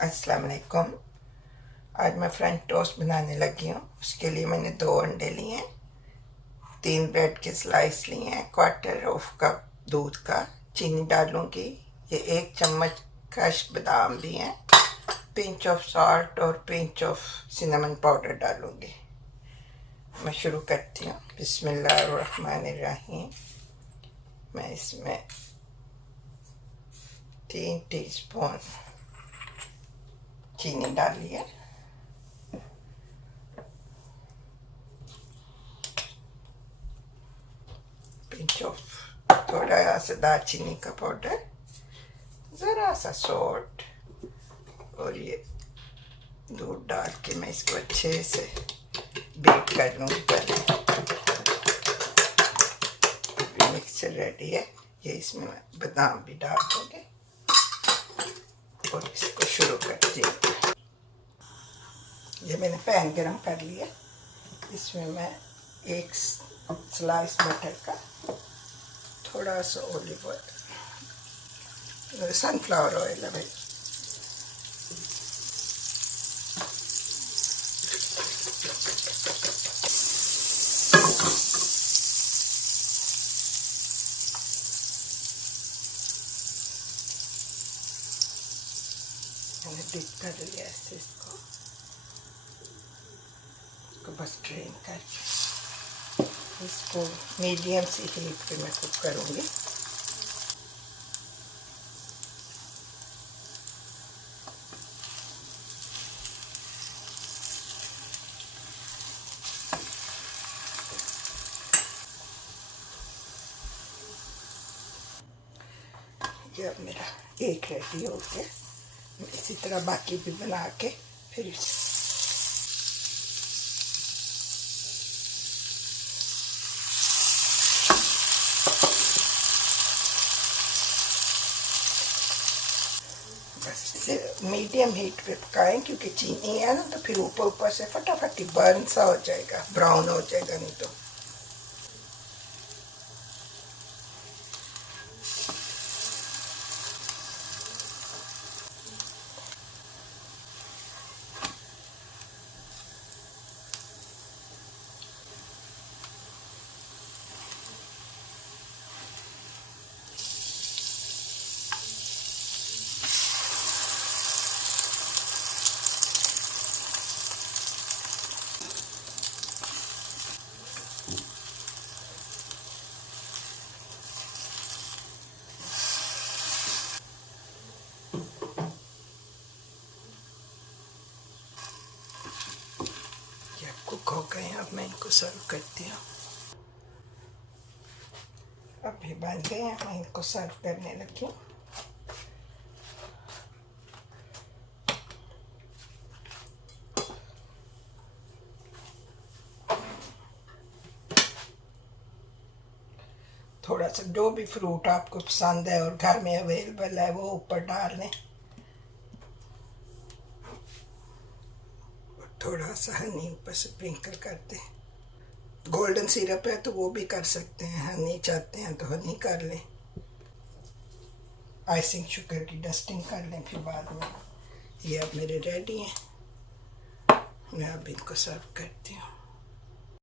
अस्सलाम वालेकुम। आज मैं फ्रेंच टोस्ट बनाने लगी हूँ। उसके लिए मैंने 2 अंडे लिए हैं, 3 ब्रेड के स्लाइस लिए हैं, क्वार्टर ऑफ कप दूध का, चीनी डालूँगी। ये 1 चम्मच क्रश बादाम लिए हैं, पिंच ऑफ सॉल्ट और पिंच ऑफ सिनेमन पाउडर डालूँगी। मैं शुरू करती हूँ। बिस्मिल्लाहिर्रहमानिर्रहीम। मैं इसमें 3 टीस्पून चीनी डाली है, पिंच ऑफ थोड़ा सा दालचीनी का पाउडर, ज़रा सा सॉल्ट और ये दूध डाल के मैं इसको अच्छे से बीट कर लूँगी। पहले मिक्सचर रेडी है। ये इसमें मैं बादाम भी डाल दूँगी और इसको शुरू करती हूँ। ये मैंने पैन गरम कर लिया। इसमें मैं 1 स्लाइस बटर का, थोड़ा सा ऑलिव ऑयल, सनफ्लावर ऑयल है भाई, मैंने डिप कर लिया ऐसे। इसको बस ड्रेन करके इसको मीडियम सी हीट पे मैं कुक करूँगी। ये अब मेरा एक रेडी हो गया। मैं इसी तरह बाकी भी बना के फिर बस इसे मीडियम हीट पे पकाएं, क्योंकि चीनी है ना, तो फिर ऊपर ऊपर से फटाफट बर्न सा हो जाएगा, ब्राउन हो जाएगा नहीं तो। कुक हो गए हैं। अब मैं इनको सर्व करती हूँ। अभी बन गए हैं, मैं इनको सर्व करने लगी हूँ। थोड़ा सा जो भी फ्रूट आपको पसंद है और घर में अवेलेबल है वो ऊपर डाल लें। थोड़ा सा हनी ऊपर से स्प्रिंकल करते हैं। गोल्डन सिरप है तो वो भी कर सकते हैं, हनी चाहते हैं तो हनी कर लें, आइसिंग शुगर की डस्टिंग कर लें फिर बाद में। ये अब मेरे रेडी हैं। मैं अब इनको सर्व करती हूँ।